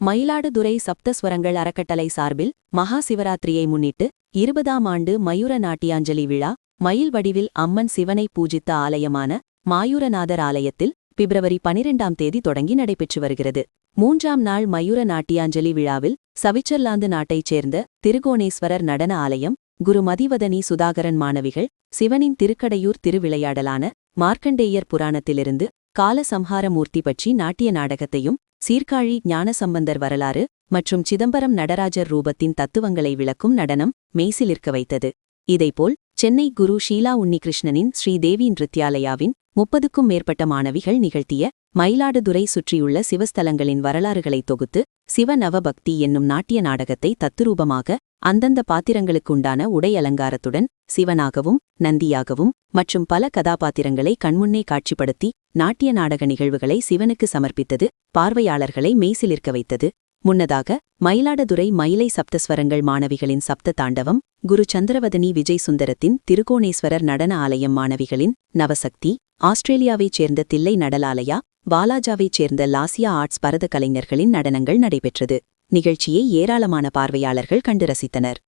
மயிலாடுதுறை சப்தஸ்வரங்கள் அறக்கட்டளை சார்பில் மகா சிவராத்திரியை முன்னிட்டு 20ஆம் ஆண்டு மயூர நாட்டியாஞ்சலி விழா மயில் வடிவில் அம்மன் சிவனை பூஜித்த ஆலயமான மாயூரநாதர் ஆலயத்தில் பிப்ரவரி 12ஆம் தேதி தொடங்கி நடைபெற்று வருகிறது. 3ஆம் நாள் மயூர நாட்டியாஞ்சலி விழாவில் சவிட்சர்லாந்து நாட்டைச் சேர்ந்த திருகோணேஸ்வரர் நடன ஆலயம் குரு மதிவதனி சுதாகரன் மாணவிகள் சிவனின் திருக்கடையூர் திருவிளையாடலான மார்க்கண்டேயர் புராணத்திலிருந்து காலசம்ஹாரமூர்த்தி பற்றி நாட்டிய நாடகத்தையும் சீர்காழி ஞானசம்பந்தர் வரலாறு மற்றும் சிதம்பரம் நடராஜர் ரூபத்தின் தத்துவங்களை விளக்கும் நடனம் மெய்சிலிர்க்க வைத்தது. இதைப்போல் சென்னை குரு ஷீலா உன்னிகிருஷ்ணனின் ஸ்ரீதேவி நிருத்யாலயாவின் 30க்கும் மேற்பட்ட மாணவிகள் நிகழ்த்திய மயிலாடுதுறை சுற்றியுள்ள சிவஸ்தலங்களின் வரலாறுகளை தொகுத்து சிவநவபக்தி என்னும் நாட்டிய நாடகத்தை தத்துரூபமாக அந்தந்த பாத்திரங்களுக்குண்டான உடை அலங்காரத்துடன் சிவனாகவும் நந்தியாகவும் மற்றும் பல கதாபாத்திரங்களை கண்முன்னே காட்சிப்படுத்தி நாட்டிய நாடக நிகழ்வுகளை சிவனுக்கு சமர்ப்பித்தது பார்வையாளர்களை மெய்சிலிர்க்க வைத்தது. முன்னதாக மயிலாடுதுறை மயிலை சப்தஸ்வரங்கள் மாணவிகளின் சப்த தாண்டவம், குரு சந்திரவதனி விஜய் சுந்தரத்தின் திருகோணேஸ்வரர் நடன ஆலயம் மாணவிகளின் நவசக்தி, ஆஸ்திரேலியாவைச் சேர்ந்த தில்லை நடலாலயா, வாலாஜாவைச் சேர்ந்த லாசியா ஆர்ட்ஸ் பரத கலைஞர்களின் நடனங்கள் நடைபெற்றது. நிகழ்ச்சியை ஏராளமான பார்வையாளர்கள் கண்டு ரசித்தனர்.